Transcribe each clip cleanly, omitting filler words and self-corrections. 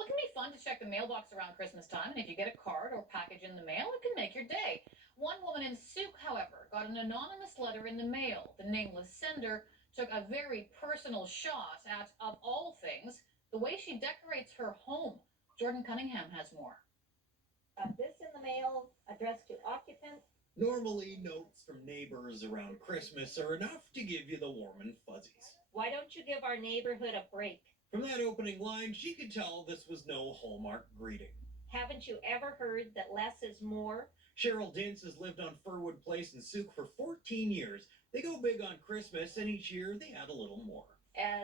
Well, it can be fun to check the mailbox around Christmas time, and if you get a card or package in the mail, it can make your day. One woman in Souk, however, got an anonymous letter in the mail. The nameless sender took a very personal shot at, of all things, the way she decorates her home. Jordan Cunningham has more. This in the mail addressed to occupants. Normally, notes from neighbors around Christmas are enough to give you the warm and fuzzies. Why don't you give our neighborhood a break? From that opening line, she could tell this was no Hallmark greeting. Haven't you ever heard that less is more? Cheryl Dins has lived on Furwood Place in Souk for 14 years. They go big on Christmas, and each year they add a little more.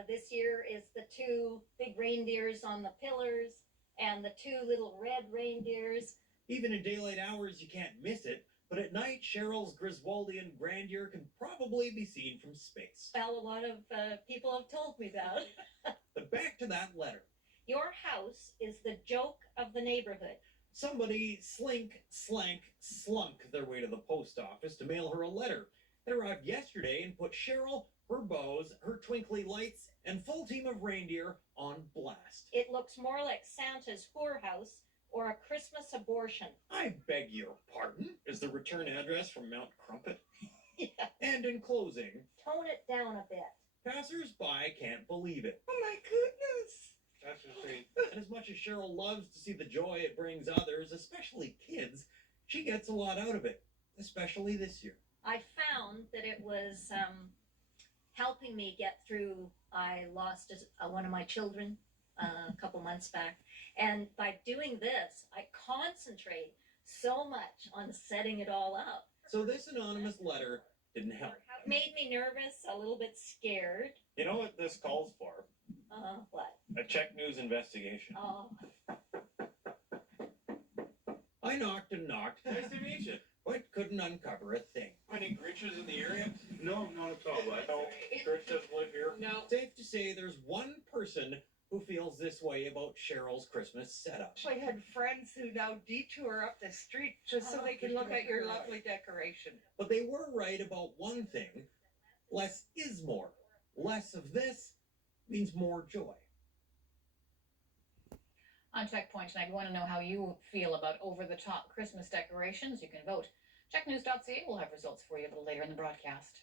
This year is the two big reindeers on the pillars and the two little red reindeers. Even in daylight hours, you can't miss it. But at night, Cheryl's Griswoldian grandeur can probably be seen from space. Well, a lot of people have told me that. But back to that letter. Your house is the joke of the neighborhood. Somebody slunk their way to the post office to mail her a letter. It arrived yesterday and put Cheryl, her bows, her twinkly lights, and full team of reindeer on blast. It looks more like Santa's whorehouse or a Christmas abortion. I beg your pardon? Is the return address from Mount Crumpet? Yeah. And in closing, Tone it down a bit. passers-by can't believe it. Oh my goodness. That's just great. And as much as Cheryl loves to see the joy it brings others, especially kids, she gets a lot out of it, especially this year. I found that it was helping me get through. I lost one of my children a couple months back. And by doing this, I concentrate so much on setting it all up. So this anonymous letter didn't help. It made me nervous, a little bit scared. You know what this calls for? What? A Cheknews investigation. Oh, I knocked and knocked, Nice to meet you. but couldn't uncover a thing. Any Grinches in the area? No, not at all. But No, Grinch doesn't live here. No. Safe to say there's one person who feels this way about Cheryl's Christmas setup. I had friends who now detour up the street just so they can look at your lovely decoration. But they were right about one thing. Less is more. Less of this means more joy. On Checkpoint tonight, we want to know how you feel about over-the-top Christmas decorations. You can vote. Checknews.ca will have results for you a little later in the broadcast.